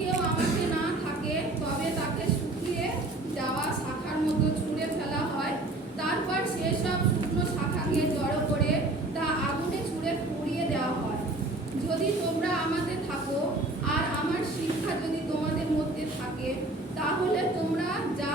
কেউ আমাকে না থাকে, তবে তাকে শুকিয়ে যাওয়া শাখার মতো ছুঁড়ে ফেলা হয়। তারপর সেসব শুকনো শাখাকে জড়ো করে তা আগুনে ছুঁড়ে পুড়িয়ে দেওয়া হয়। যদি তোমরা আমাদের থাকো, আর আমার শিক্ষা যদি তোমাদের মধ্যে থাকে, তাহলে তোমরা যা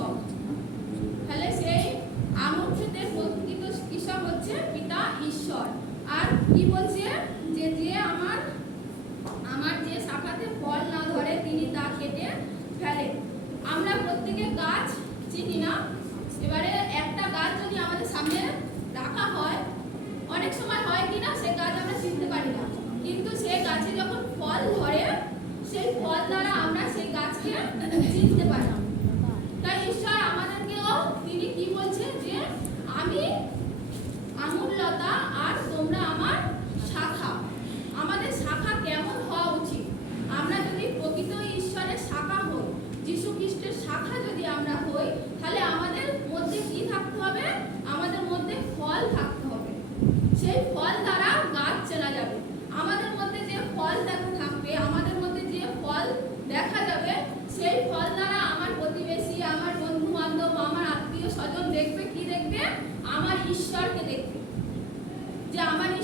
কৃষক। সেই আমন কৃষক হচ্ছে পিতা ঈশ্বর। আর কি বলছে? যে যে আমার আমার যে শাখাতে ফল না ধরে তিনি তা কেটে ফেলে। আমরা প্রত্যেকে গাছ চিনি না। এবারে একটা গাছ যদি আমাদের সামনে রাখা হয়, অনেক সময় হয় কি না গাছ আমরা চিনতে পারি না। কিন্তু সে গাছে যখন ফল ধরে, সেই ফল দ্বারা আমরা সেই গাছকে চিনতে পারলাম আমি আমুল লতা আর তোমরা আমার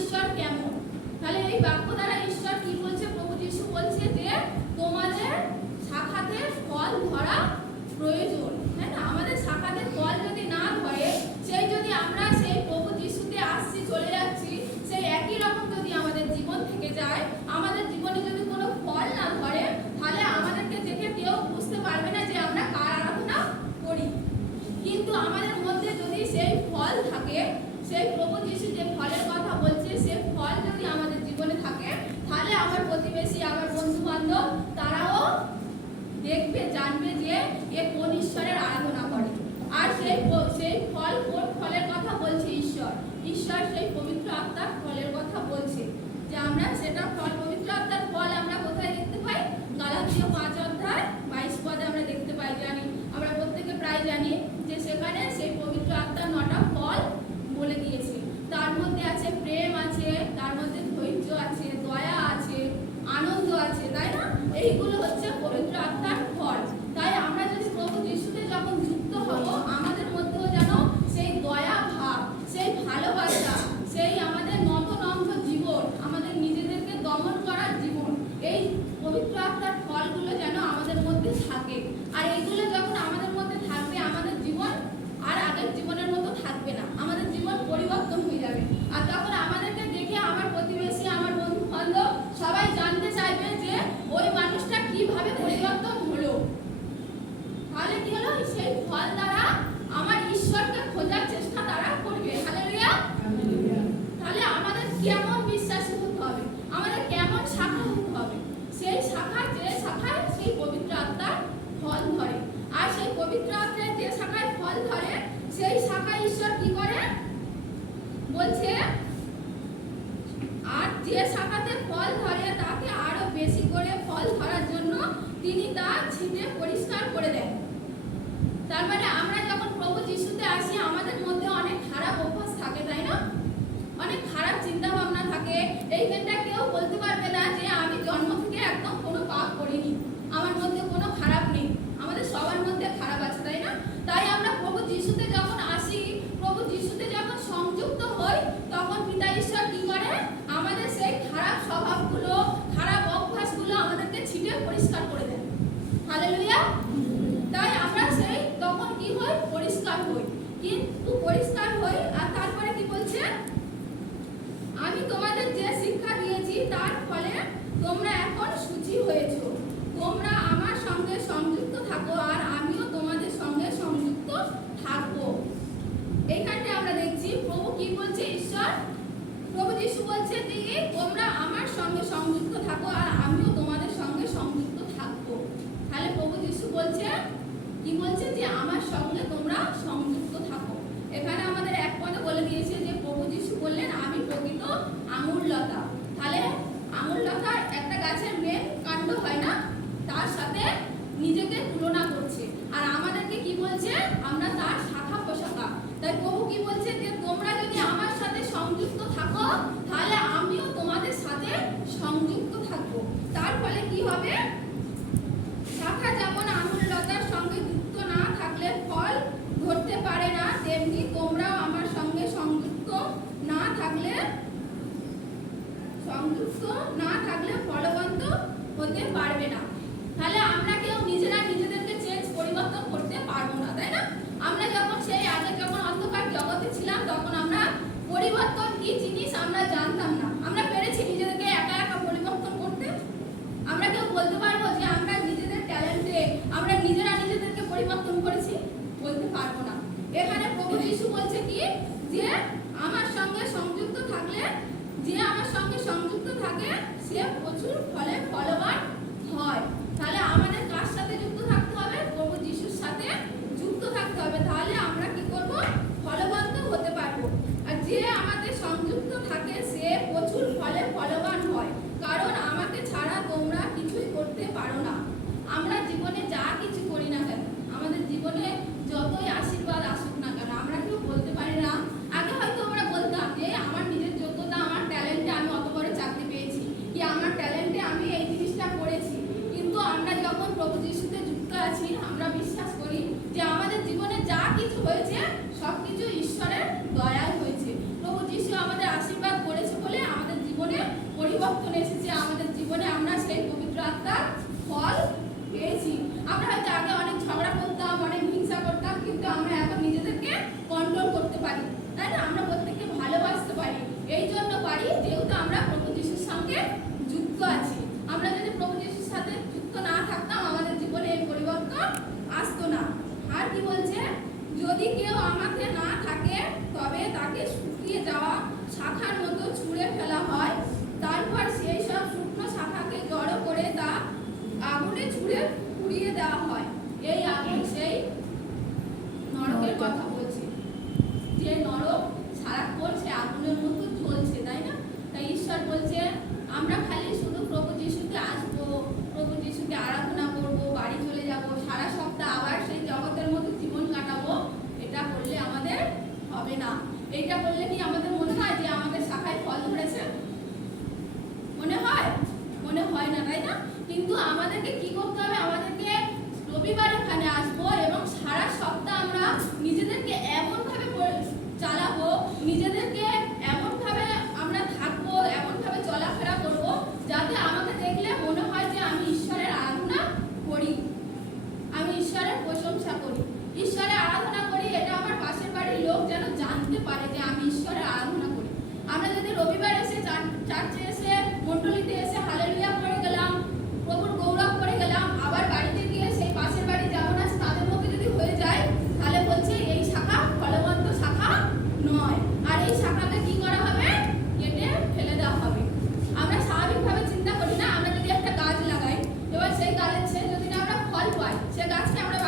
ঈশ্বর কেমন? তাহলে এই বাক্য দ্বারা কি বলছে যে, আমার সঙ্গে তোমরা সংযুক্ত থাকো। এখানে আমাদের এক পদে বলে দিয়েছে যে, প্রভু যিশু বললেন, আমি প্রকৃত আঙুর লতা তাহলে আঙুর লতার একটা গাছের মেন কাণ্ড হয় না? তার সাথে নিজেকে তুলনা করছে। আর আমাদেরকে কি বলছে? আমরা তার শাখা পোশাখা তাই প্রভু কি বলছে যে, তোমরা যদি আমার সাথে সংযুক্ত থাকো, তাহলে আমিও তোমাদের সাথে সংযুক্ত থাকব। তার ফলে কি হবে? No. বছর ফলে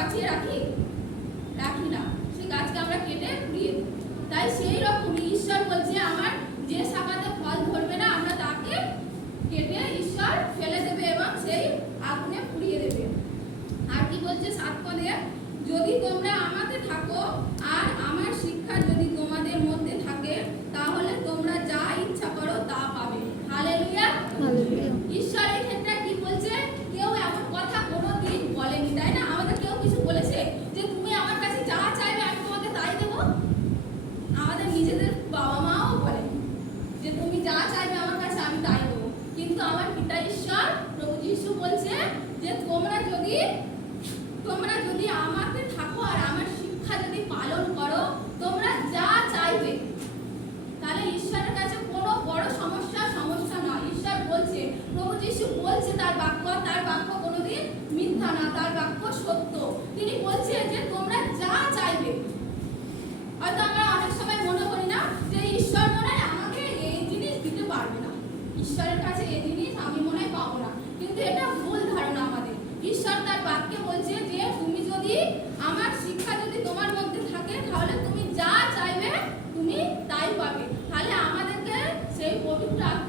গাছে রাখি? রাখি না। সেই গাছকে আমরা কেটে উড়িয়ে দিই। তাই সেই রকমই ঈশ্বর বলছে আমার যে শাখাতে ফল ধরবে না, আমরা তাকে কেটে ঈশ্বর ফেলে দেবে এবং সেই আগুনে পুড়িয়ে দেবে। আর কি বলছে সাত পদে? যদি তোমরা আমাতে থাকো, আর আমার শিক্ষা যদি বলছে, তার বাক্য তার বাক্য কোনোদিন মিথ্যা না, তার বাক্য সত্য। তিনি বলছে যে, তোমরা যা চাইবে। হয়তো আমরা অনেক সময় মনে করি না যে, ঈশ্বর মনে হয় আমাকে এই জিনিস দিতে পারবে না। ঈশ্বরের কাছে এই জিনিস আমি মনে হয় পাবো না। কিন্তু এটা ভুল ধারণা আমাদের। ঈশ্বর তার বাক্যে বলছে যে, তুমি যদি আমার শিক্ষা যদি তোমার মধ্যে থাকে, তাহলে তুমি যা চাইবে তুমি তাই পাবে। তাহলে আমাদেরকে সেই পবিত্র